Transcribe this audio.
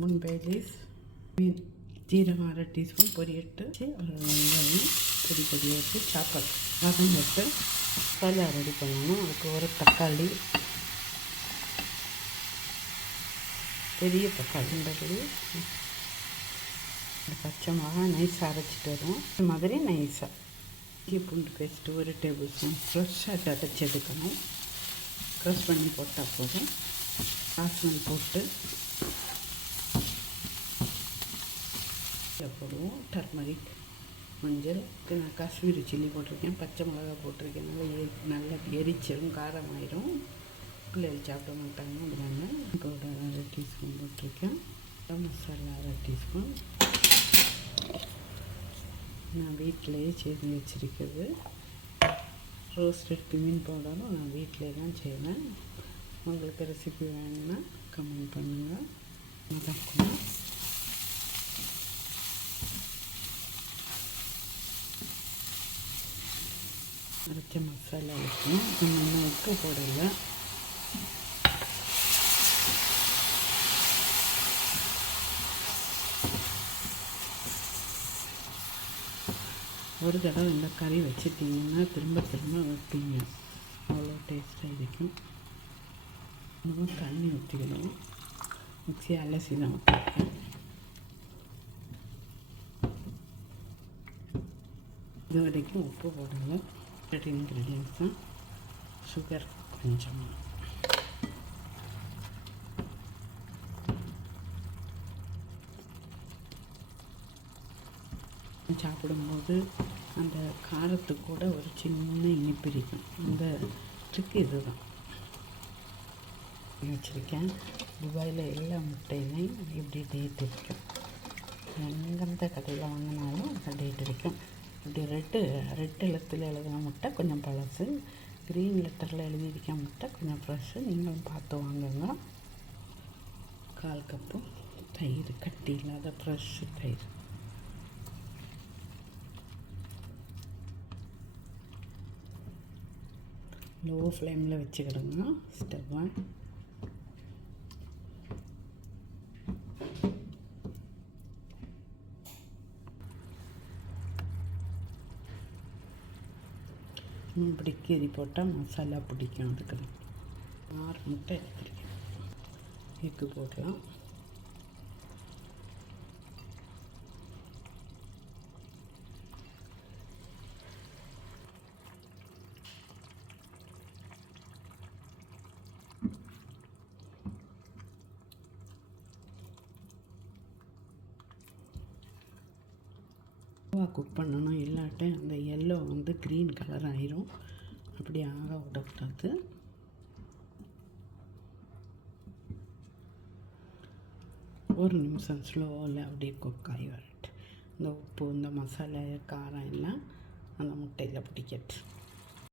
முன்பே லீஸ் மீன் ஜீரகம் 1/2 டீஸ்பூன் பொரியட்டு வெங்காயம் பொடி பொடியாக வச்சு சாப்பாடு வதங்கிட்டு மசாலா ரெடி பண்ணணும். அதுக்கு ஒரு தக்காளி, பெரிய தக்காளின்றது, பச்சை மிளகா நைஸாக அரைச்சிட்டு வரும். இது மாதிரி நைஸாக இஞ்சி பூண்டு பேஸ்ட்டு 1 டேபிள் ஸ்பூன் ஃப்ரெஷ்ஷாக அரைச்சி எடுக்கணும். க்ரஷ் பண்ணி போட்டால் போதும். காஸ்மெல் போட்டு போடுவோம். டர்மரிக், மஞ்சள், நான் காஷ்மீரி சில்லி போட்டிருக்கேன், பச்சை மிளகா போட்டிருக்கேன். நல்லா எரிச்சிடும், காரமாயிரும், பிள்ளைகள் சாப்பிட மாட்டாங்க. அதனால பவுடர் 1/2 டீஸ்பூன் போட்டிருக்கேன். மசாலா 1/2 டீஸ்பூன். நான் வீட்டிலையே செய்து வச்சுருக்கிறது ரோஸ்டட் கிமீன் பவுடரும் நான் வீட்டிலே தான் செய்வேன். உங்களுக்கு ரெசிபி வேணும்னா கமெண்ட் பண்ணுங்கள். வதக்கணும். அரைச்ச மசாலா வைக்கணும். நம்ம இன்னும் உப்பு போடலை. ஒரு தடவை இந்த கறி வச்சுட்டிங்கன்னா திரும்ப திரும்ப வைப்பீங்க, அவ்வளோ டேஸ்ட்டாக இருக்கும். நம்ம தண்ணி ஊற்றிக்கணும். மிக்ஸி அலசி தான் ஊற்றிருக்கேன். இது வரைக்கும் உப்பு போடலை. இன்க்ரீடியன்ஸ் தான். சுகர் கொஞ்சமாக, சாப்பிடும்போது அந்த காரத்துக்கு கூட ஒரு சின்ன இனிப்பு இருக்கும். அந்த ட்ரிக்கு இது தான் வச்சுருக்கேன். துபாயில் எல்லா முட்டையுமே இப்படி டேட் இருக்கும். எங்கெந்த கடையில் வாங்கினாலும் அந்த டேட் இருக்கும். இப்படி ரெட் எழுத்தில் எழுதின முட்டை கொஞ்சம் பழசு, க்ரீன் லெட்டரில் எழுதியிருக்க முட்டை கொஞ்சம் ஃப்ரெஷ்ஷு. நீங்களும் பார்த்து வாங்குங்க. 1/4 கப்பு தயிர், கட்டி இல்லாத ஃப்ரெஷ்ஷு தயிர். லோ ஃப்ளேமில் வச்சுக்கிடுங்க ஸ்டவ்வை. இப்படி கீரி போட்டால் மசாலா பிடிக்கும். அதுக்கு 6 முட்டை எடுத்துருக்கேன். எக்கு போடலாம். குக் பண்ணணும். இல்லாட்டி அந்த எல்லோ வந்து க்ரீன் கலர் ஆயிரும். அப்படி ஆக விடக்கூடாது. ஒரு நிமிஷம் ஸ்லோவில் அப்படியே குக் ஆகி வரட்டு. இந்த உப்பு, இந்த மசாலா, காரம் எல்லாம் அந்த முட்டையில் பிடிக்கட்டு.